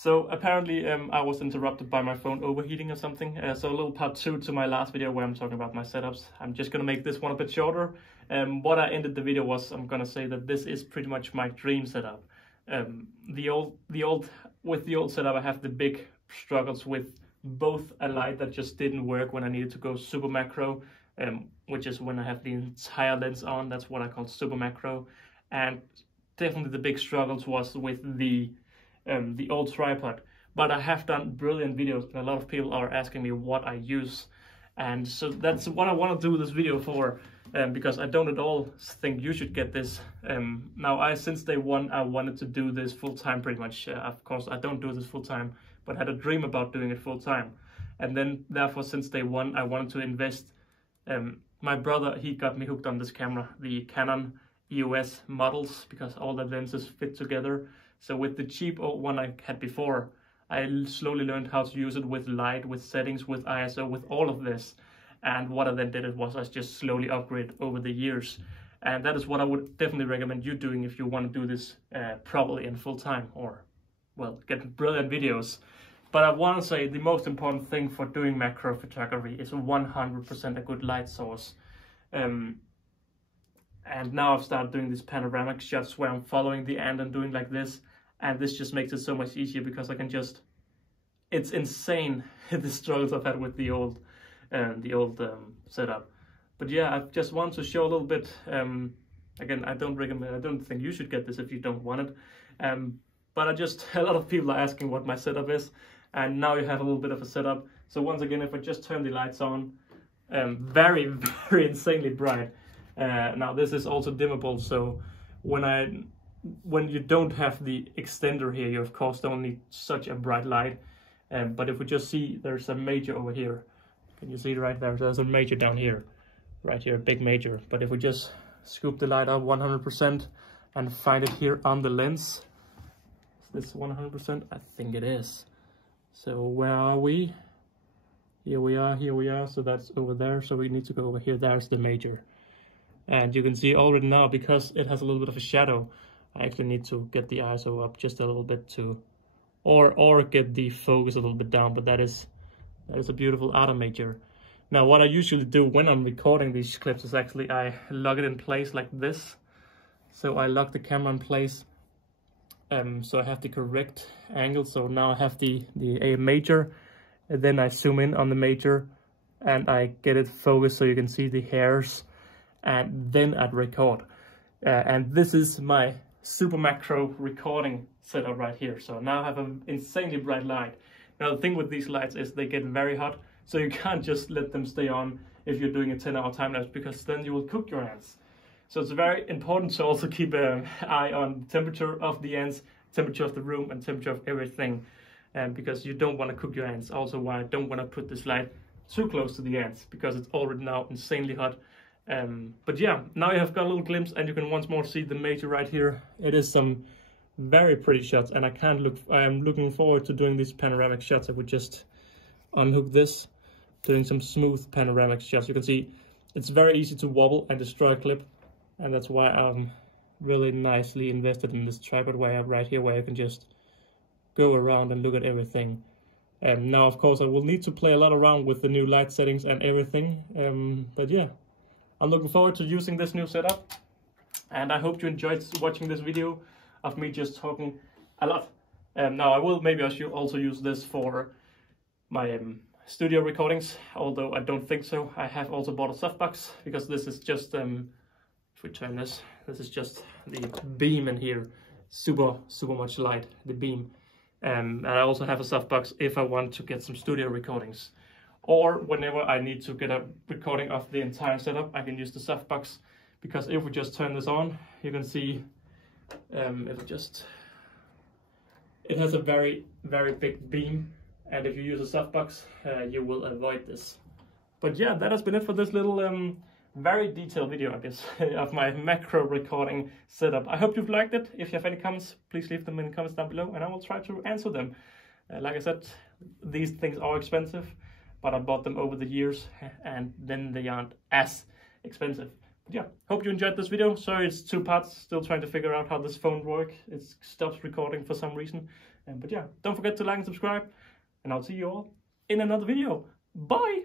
So apparently I was interrupted by my phone overheating or something. So a little part 2 to my last video where I'm talking about my setups. I'm just gonna make this one a bit shorter. What I ended the video was, I'm gonna say that this is pretty much my dream setup. With the old setup, I have the big struggles with both a light that just didn't work when I needed to go super macro, which is when I have the entire lens on. That's what I call super macro. And definitely the big struggles was with the old tripod. But I have done brilliant videos, and a lot of people are asking me what I use, and so that's what I want to do this video for, because I don't at all think you should get this. Now since day one I wanted to do this full time pretty much. Of course I don't do this full time, but had a dream about doing it full time, and then therefore since day one I wanted to invest. My brother, he got me hooked on this camera, the Canon EOS models, because all the lenses fit together. So with the cheap old one I had before, I slowly learned how to use it with light, with settings, with ISO, with all of this. And what I then did was I just slowly upgraded over the years. And that is what I would definitely recommend you doing if you want to do this properly and full time, or, well, get brilliant videos. But I want to say the most important thing for doing macro photography is 100% a good light source. And now I've started doing these panoramic shots where I'm following the ant and doing like this. And this just makes it so much easier because I can just, it's insane the struggles I've had with the old setup. But yeah, I just want to show a little bit. Again, I don't think you should get this if you don't want it. But a lot of people are asking what my setup is. And now you have a little bit of a setup. So once again, if I just turn the lights on, very, very insanely bright. Now this is also dimmable, so when you don't have the extender here, you of course don't need such a bright light. But if we just see, there's a major over here. Can you see it right there? There's a major down here, right here, a big major. But if we just scoop the light up 100% and find it here on the lens, is this 100%? I think it is. So where are we? Here we are, so that's over there. So we need to go over here, there's the major. And you can see already now, because it has a little bit of a shadow, I actually need to get the ISO up just a little bit to, or get the focus a little bit down, but that is a beautiful auto major. Now what I usually do when I'm recording these clips is actually I lock it in place like this. So I lock the camera in place, so I have the correct angle. So now I have the A major, and then I zoom in on the major and I get it focused so you can see the hairs. And then I'd record. And this is my super macro recording setup right here. So now I have an insanely bright light. Now the thing with these lights is they get very hot, so you can't just let them stay on if you're doing a 10-hour time lapse, because then you will cook your ants. So it's very important to also keep an eye on temperature of the ants, temperature of the room, and temperature of everything, because you don't want to cook your ants. Also why I don't want to put this light too close to the ants, because it's already now insanely hot. But yeah, now you have got a little glimpse, and you can once more see the major right here. It is some very pretty shots, and I am looking forward to doing these panoramic shots. I would just unhook this, doing some smooth panoramic shots. You can see it's very easy to wobble and destroy a clip, and that's why I'm really nicely invested in this tripod where I have right here, where I can just go around and look at everything. Now of course I will need to play a lot around with the new light settings and everything, but yeah, I'm looking forward to using this new setup, and I hope you enjoyed watching this video of me just talking a lot. Now I will maybe also use this for my studio recordings, although I don't think so. I have also bought a softbox, because this is just, if we turn this is just the beam in here, super much light, the beam. And I also have a softbox if I want to get some studio recordings. Or whenever I need to get a recording of the entire setup, I can use the softbox, because if we just turn this on, you can see it has a very big beam, and if you use a softbox, you will avoid this. But yeah, that has been it for this little very detailed video, I guess, of my macro recording setup. I hope you've liked it. If you have any comments, please leave them in the comments down below, and I will try to answer them. Like I said, these things are expensive, but I bought them over the years, and then they aren't as expensive. But yeah, hope you enjoyed this video. Sorry, it's 2 parts, still trying to figure out how this phone works. It stops recording for some reason. But yeah, don't forget to like and subscribe, and I'll see you all in another video. Bye!